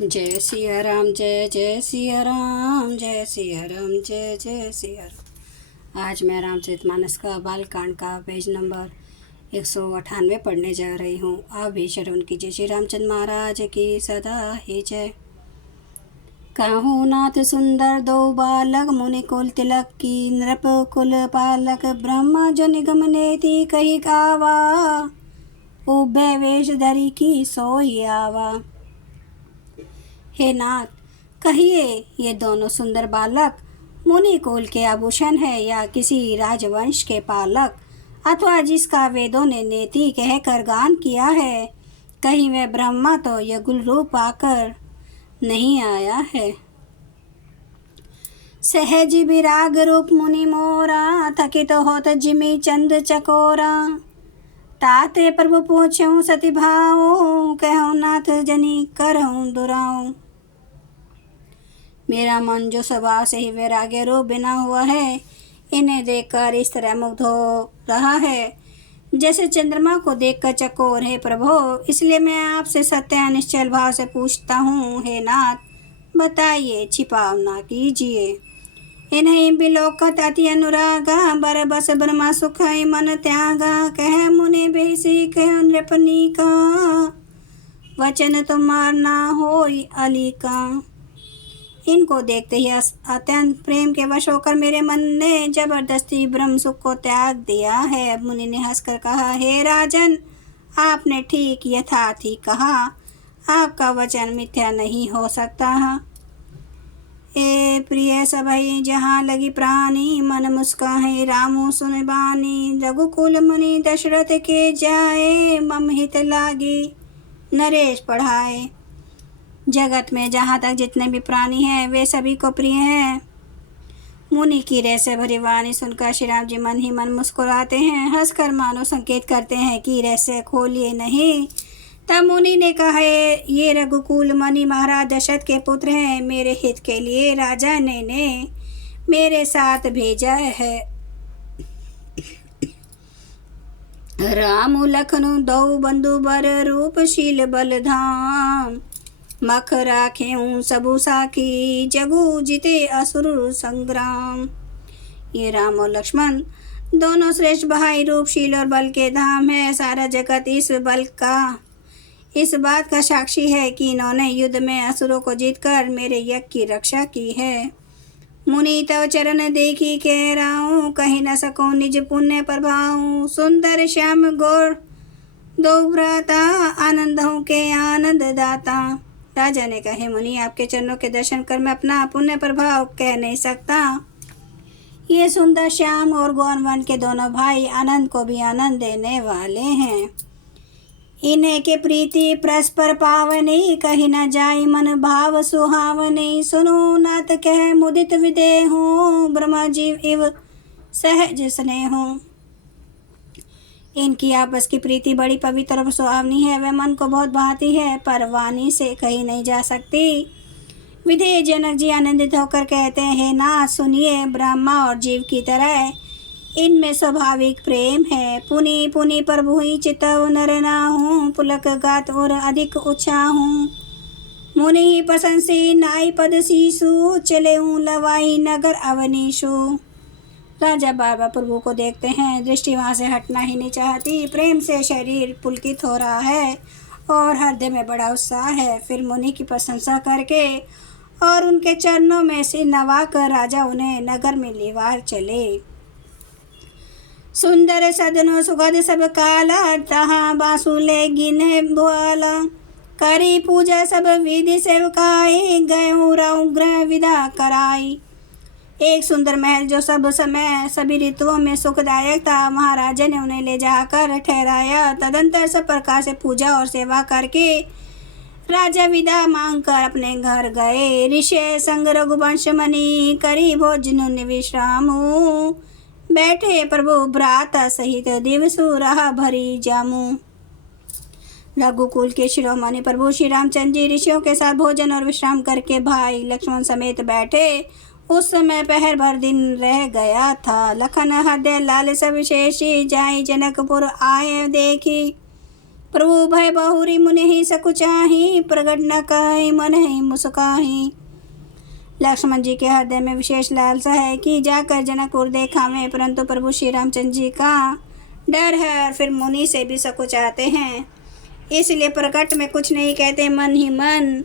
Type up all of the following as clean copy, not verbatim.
जय सिया राम, जय जय सिया राम, जय सिया राम, जय जय सिया राम। आज मैं रामचरितमानस का बालकांड का पेज नंबर 198 पढ़ने जा रही हूँ। आप भी श्रवण कीजिए। श्री रामचंद्र महाराज की सदा ही जय। कहूँ नाथ सुंदर दो बालक, मुनि कुल तिलक की नृप कुल पालक, ब्रह्मा जो निगम नेति कही गावा, उभय वेश धरी की सोई आवा। हे नाथ, कहिए ये दोनों सुंदर बालक मुनि कुल के आभूषण है या किसी राजवंश के पालक, अथवा जिसका वेदों ने नेति कहकर गान किया है। कहीं वह ब्रह्मा तो यगुल रूप पाकर नहीं आया है। सहज विराग रूप मुनि मोरा, थकित होत जिमी चंद चकोरा। ताते प्रभु पूछूं सती भाऊ, कहूँ नाथ जनी करऊं दुराऊं। मेरा मन जो स्वभाव से ही वैराग्य रूप बना हुआ है, इन्हें देखकर इस तरह मुग्ध हो रहा है जैसे चंद्रमा को देखकर चकोर है प्रभु। इसलिए मैं आपसे सत्य निश्चल भाव से पूछता हूँ, हे नाथ बताइए, छिपाव ना कीजिए। इन्हें बिलोकत अति अनुरागा, बर बस ब्रह्मा सुख मन त्यागा। कह मुनि बेसी कह नृपनी का, वचन तुम्हार ना होई अली का। इनको देखते ही अत्यंत प्रेम के वश होकर मेरे मन ने जबरदस्ती ब्रह्म सुख को त्याग दिया है। मुनि ने हंसकर कहा, हे राजन, आपने ठीक यथार्थ ही कहा, आपका वचन मिथ्या नहीं हो सकता। ए प्रिय सभई जहाँ लगी प्राणी, मन मुस्काहे रामो सुन बानी। रघुकुल मुनि दशरथ के जाए, मम हित लागी नरेश पढ़ाए। जगत में जहाँ तक जितने भी प्राणी हैं वे सभी को प्रिय हैं। मुनि की रह से भरी वाणी सुनकर श्री राम जी मन ही मन मुस्कुराते हैं, हंसकर मानो संकेत करते हैं कि रह से खोलिए नहीं। तब मुनि ने कहा, ये रघुकुल मुनि महाराज दशरथ के पुत्र हैं। मेरे हित के लिए राजा ने मेरे साथ भेजा है। राम लखन दो बंधु बर, रूपशील बल धाम। मख राखे सबु साखी, जगु जिते असुर संग्राम। ये राम और लक्ष्मण दोनों श्रेष्ठ भाई, रूपशील और बल के धाम है। सारा जगत इस बात का साक्षी है कि इन्होंने युद्ध में असुरों को जीतकर मेरे यज्ञ की रक्षा की है। मुनि तव चरण देखी कह राहूं, कहीं न सकूं निज पुण्य प्रभाऊं। सुंदर श्याम गौर दो भ्राता, आनंदों के आनंद दाता। राजा ने कहे, मुनि आपके चरणों के दर्शन कर मैं अपना पुण्य प्रभाव कह नहीं सकता। ये सुंदर श्याम और गौरवन के दोनों भाई आनंद को भी आनंद देने वाले हैं। इन्हें के प्रीति परस्पर पावनी, कहीं न जाई मन भाव सुहावनी। सुनो नाथ कह मुदित विदेह हूँ, ब्रह्मा जीव इव सहज स्नेह हूँ। इनकी आपस की प्रीति बड़ी पवित्र और सुहावनी है, वह मन को बहुत भाती है, पर वाणी से कही नहीं जा सकती। विधेय जनक जी आनंदित होकर कहते हैं, नाथ सुनिए, ब्रह्मा और जीव की तरह इनमें स्वाभाविक प्रेम है। पुनि पुनि प्रभु ही चितव नर नाहूं, पुलक गात और अधिक उत्साहूं। मुनि ही प्रशंसी नाई पद शीशु, चले लवाई नगर अवनीशु। राजा बार बार प्रभु को देखते हैं, दृष्टि वहाँ से हटना ही नहीं चाहती। प्रेम से शरीर पुलकित हो रहा है और हृदय में बड़ा उत्साह है। फिर मुनि की प्रशंसा करके और उनके चरणों में से नवा कर राजा उन्हें नगर में लेवार चले। सुंदर सदनो सुगध सब काला, तहाँ बासुले गिने भुआला। करी पूजा सब विधि सेवकाई, गए ग्रह विदा कराई। एक सुंदर महल जो सब समय सभी ऋतुओं में सुखदायक था, महाराजा ने उन्हें ले जाकर ठहराया। तदंतर सब प्रकार से पूजा और सेवा करके राजा विदा मांगकर अपने घर गए। ऋषि संग रघुवंश मणि, करी भोजन विश्राम। बैठे प्रभु भ्राता सहित, दिवसु रहा भरी जामू। रघुकुल के शिरोमणि प्रभु श्री रामचंद्र जी ऋषियों के साथ भोजन और विश्राम करके भाई लक्ष्मण समेत बैठे। उस समय पहर भर दिन रह गया था। लखन हृदय लाल सब शेषी, जाई जनकपुर आए देखी। प्रभु भय बहुरी मुनि सकुचाही, प्रगट न कहि मन ही मुस्काही। लक्ष्मण जी के हृदय में विशेष लालसा है कि जाकर जनकपुर देखावें, परंतु प्रभु श्री रामचंद्र जी का डर है और फिर मुनि से भी सकुचाते हैं, इसलिए प्रकट में कुछ नहीं कहते, मन ही मन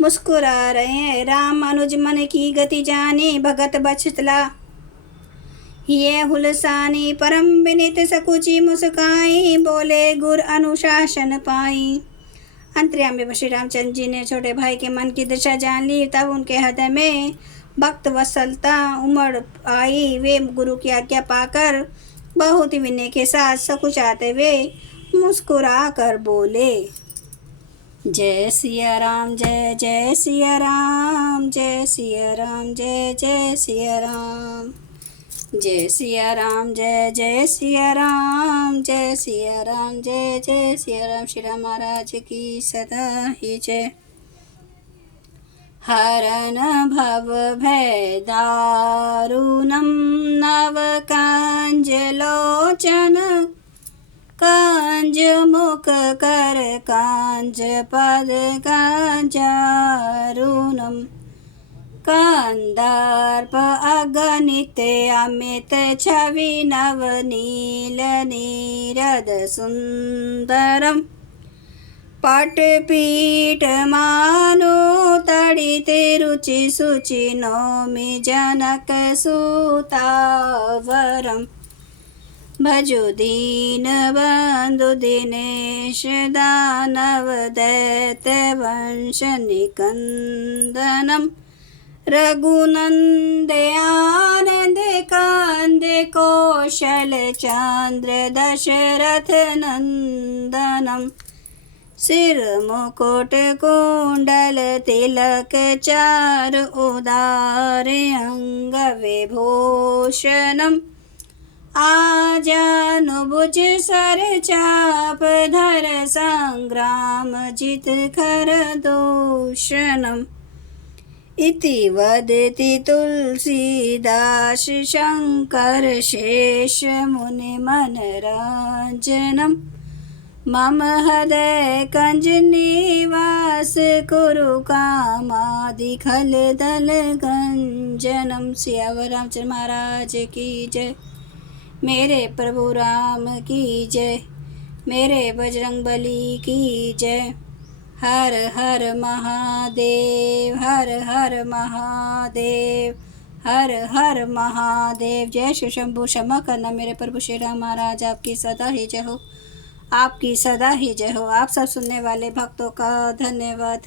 मुस्कुरा रहे हैं। राम अनुज मन की गति जानी, भगत बछतला ये हुलसानी, परम विनित सकुची मुस्काई, बोले गुर अनुशासन पाई। अंतर्यामी श्री रामचंद्र जी ने छोटे भाई के मन की दशा जान ली, तब उनके हृदय में भक्त वत्सलता उमड़ आई। वे गुरु की आज्ञा पाकर बहुत विनय के साथ सकुचाते हुए मुस्कुरा कर बोले, जय सिया राम, जय जय सिया राम, जय सिया राम, जय जय सिया राम, जय सिया राम, जय जय सिया राम, जय सिया राम, जय जय सिया राम। श्री राम महाराज की सदा ही जय। हरन भव भय दारुणम, नव कांज लोचन, कांज मुख कर कांज पद कांजारुणम, कंदर्प अगणित अमित छवि नवनील नीरद सुंदरम, पटपीठ मानो तड़ित रुचि सुचि नौमि जनक सुतावरम, भजो दीन बंधु दिनेश दानव दैत्य वंश निकंदनम, रघुनंद आनंद कांद कौशल चंद्र दशरथ नंदनम, सिर मुकुट कुंडल तिलक चार उदार अंग विभूषणम, आजानुभुज सर चाप धर संग्राम जित खर दूषणम, इति वदति तुलसीदास शंकर शेष मुनि मनराजनम, मम हृदय कंज निवास कुरु कामादि खल दल गंजनम। सियावर रामचंद्र महाराज की जय। मेरे प्रभु राम की जय। मेरे बजरंग बली की जय। हर हर महादेव, हर हर महादेव, हर हर महादेव। जय शिव शंभु। क्षमा करना मेरे प्रभु श्री राम महाराज, आपकी सदा ही जय हो, आपकी सदा ही जय हो। आप सब सुनने वाले भक्तों का धन्यवाद।